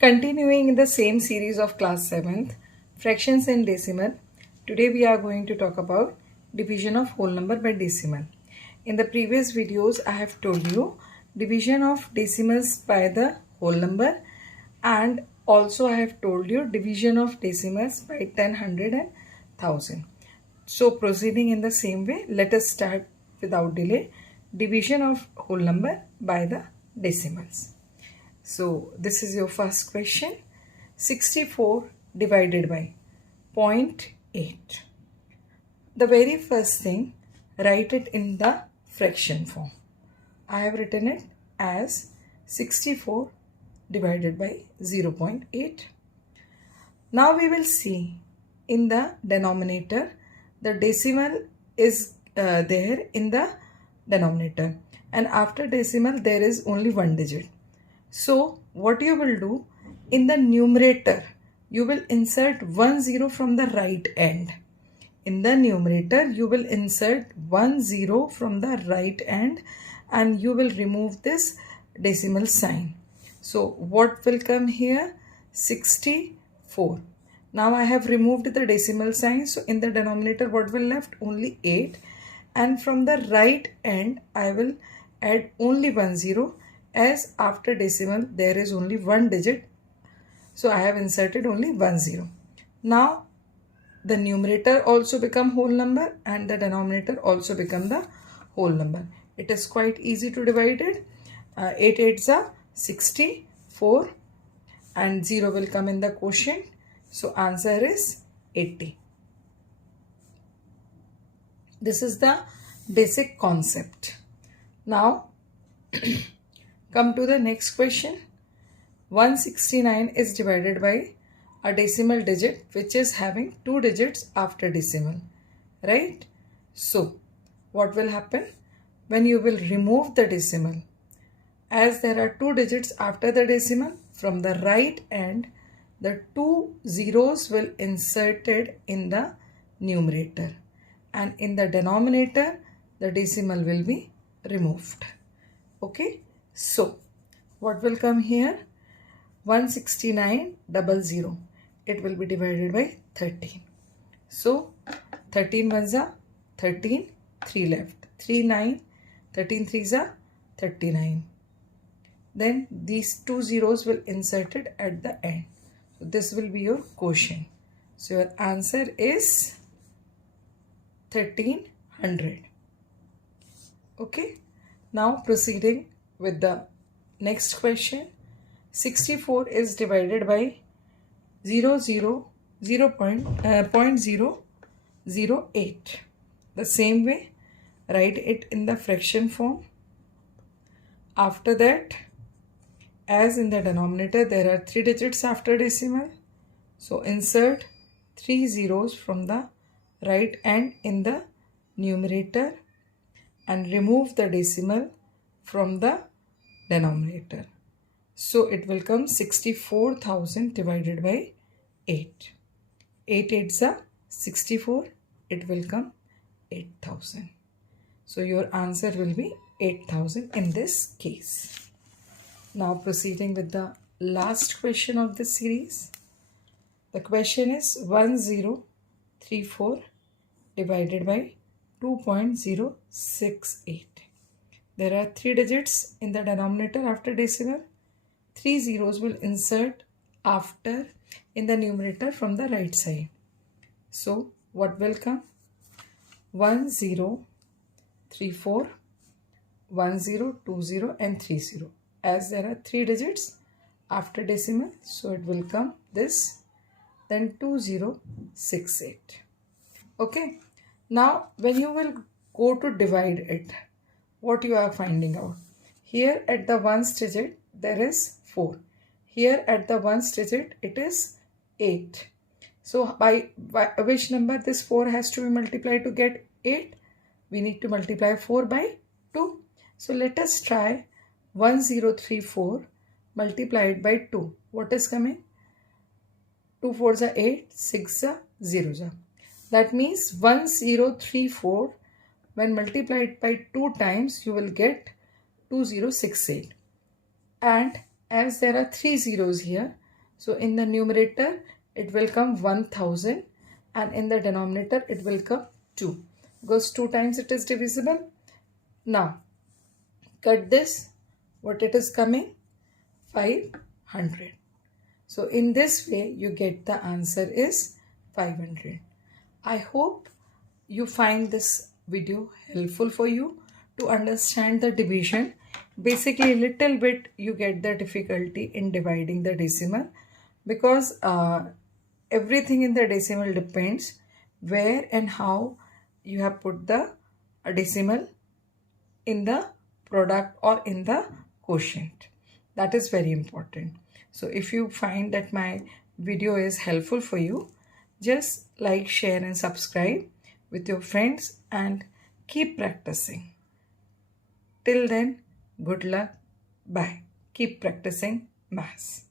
Continuing in the same series of class 7th, fractions and decimal, today we are going to talk about division of whole number by decimal. In the previous videos, I have told you division of decimals by the whole number, and also I have told you division of decimals by 10, 100 and 1000. So proceeding in the same way, let us start without delay division of whole number by the decimals. So this is your first question. 64 divided by 0.8. The very first thing, write it in the fraction form. I have written it as 64 divided by 0.8. Now we will see in the denominator, the decimal is there in the denominator, and after decimal there is only one digit. So what you will do, in the numerator you will insert 10 from the right end. In the numerator you will insert 10 from the right end and you will remove this decimal sign. So what will come here? 64. Now I have removed the decimal sign, so in the denominator what will left? Only 8, and from the right end I will add only 10, as after decimal there is only one digit, so I have inserted only 10. Now the numerator also become whole number and the denominator also become the whole number. It is quite easy to divide it. 8 8s are 64 and 0 will come in the quotient, so answer is 80. This is the basic concept. Now come to the next question. 169 is divided by a decimal digit which is having 2 digits after decimal, right? So what will happen when you will remove the decimal? As there are 2 digits after the decimal, from the right end the 2 zeros will inserted in the numerator, and in the denominator the decimal will be removed. Okay, so what will come here? 16900. It will be divided by 13. So 13 ones are 13, 3 left, 3 9, 13 threes are 39. Then these 2 zeros will inserted at the end. So this will be your quotient. So your answer is 1300. Okay. Now proceeding with the next question. 64 is divided by 0.008. The same way, write it in the fraction form. After that, as in the denominator there are 3 digits after decimal, so insert 3 zeros from the right end in the numerator and remove the decimal from the denominator. So it will come 64,000 divided by 8. 8 8s are 64. It will come 8,000. So your answer will be 8,000 in this case. Now proceeding with the last question of this series. The question is 1034 divided by 2.068. There are 3 digits in the denominator after decimal. 3 zeros will insert after in the numerator from the right side. So what will come? 1034, 1020 and 30. As there are 3 digits after decimal, so it will come this, then 2068. Okay. Now when you will go to divide it, what you are finding out? Here at the ones digit there is 4. Here at the ones digit it is 8. So by which number this 4 has to be multiplied to get 8? We need to multiply 4 by 2. So let us try 1034 multiplied by 2. What is coming? 2 4s are 8, 6 are 0s. That means 1034 when multiplied by 2 times you will get 2068. And as there are 3 zeros here, So in the numerator it will come 1000 and in the denominator it will come 2 because 2 times it is divisible. Now cut this, what it is coming? 500. So in this way you get the answer is 500. I hope you find this video helpful for you to understand the division. Basically little bit you get the difficulty in dividing the decimal because everything in the decimal depends where and how you have put the decimal in the product or in the quotient. That is very important. So if you find that my video is helpful for you, just like, share and subscribe with your friends and keep practicing. Till then, good luck. Bye. Keep practicing maths.